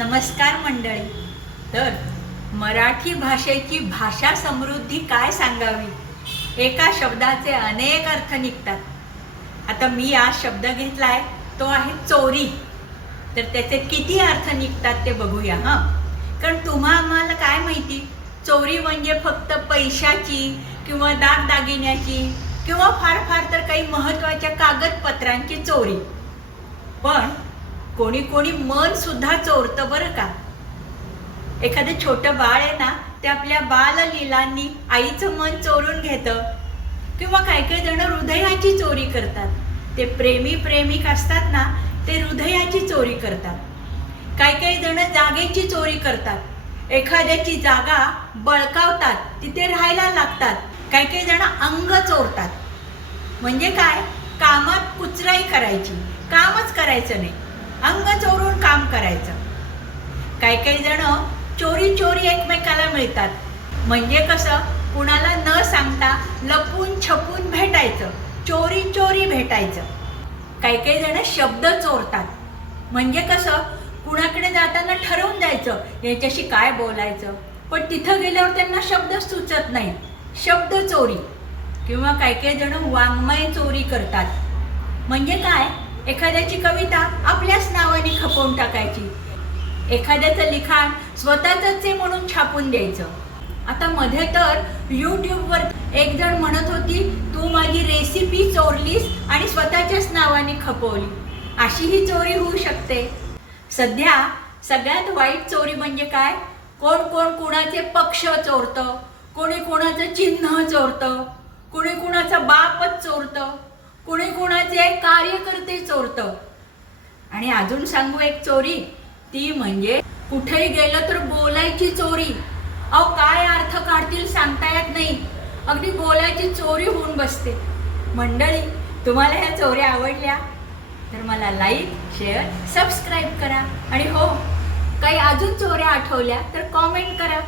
नमस्कार मंडळी. तर मराठी भाषेची भाषा समृद्धी काय सांगावी, एका शब्दाचे अनेक अर्थ निघतात. आता मी आज शब्द घेतलाय तो आहे चोरी. तर त्याचे किती अर्थ निघतात ते बघूया. कारण आम्हाला काय माहिती, चोरी म्हणजे फक्त पैशाची किंवा दागदागिन्याची किंवा फार फार तर काही महत्त्वाच्या कागदपत्रांची चोरी. पण कोणी कोणी मन सुद्धा चोरतं बरं का. एखादं छोटं बाळ आहे ना, ते आपल्या बाललीलांनी आईचं मन चोरून घेतं. किंवा काही काही जण हृदयाची चोरी करतात. ते प्रेमिक असतात ना, ते हृदयाची चोरी करतात. काही काही जण जागेची चोरी करतात. एखाद्याची जागा बळकावतात, तिथे राहायला लागतात. काही काही जण अंग चोरतात. म्हणजे काय, कामात कुचराई करायची, कामच करायचं नाही, अंग चोरून काम करायचं. काही काही जण चोरी एकमेकाला मिळतात. म्हणजे कसं, कुणाला न सांगता लपून छपून भेटायचं, चोरी भेटायचं. काही काही जण शब्द चोरतात. म्हणजे कसं, कुणाकडे जाताना ठरवून द्यायचं याच्याशी काय बोलायचं, पण तिथं गेल्यावर त्यांना शब्द सुचत नाही, शब्द चोरी. किंवा काही काही जण वाङ्मय चोरी करतात. म्हणजे काय, एखाद्याची कविता आपल्याच नावाने खपवून टाकायची, एखाद्याचं लिखाण स्वतःच म्हणून छापून द्यायचं. आता मध्ये तर यूट्यूबवर एक जण म्हणत होती, तू माझी रेसिपी चोरलीस आणि स्वतःच्याच नावाने खपवली. अशी ही चोरी होऊ शकते. सध्या सगळ्यात वाईट चोरी म्हणजे काय, कोण कुणाचे पक्ष चोरतं, कोणी कुणाचं चिन्ह चोरतं, कुणी कुणाचा बापच चोरतं, कुणी कुणाचे कार्यकर्ते चोरतं. आणि अजून सांगू एक चोरी, ती म्हणजे कुठेही गेलं तर बोलायची चोरी. अहो काय अर्थ काढतील सांगता येत नाही, अगदी बोलायची चोरी होऊन बसते. मंडळी, तुम्हाला ह्या चोऱ्या आवडल्या तर मला लाईक, शेअर, सबस्क्राईब करा. आणि हो, काही अजून चोऱ्या आठवल्या तर कॉमेंट करा.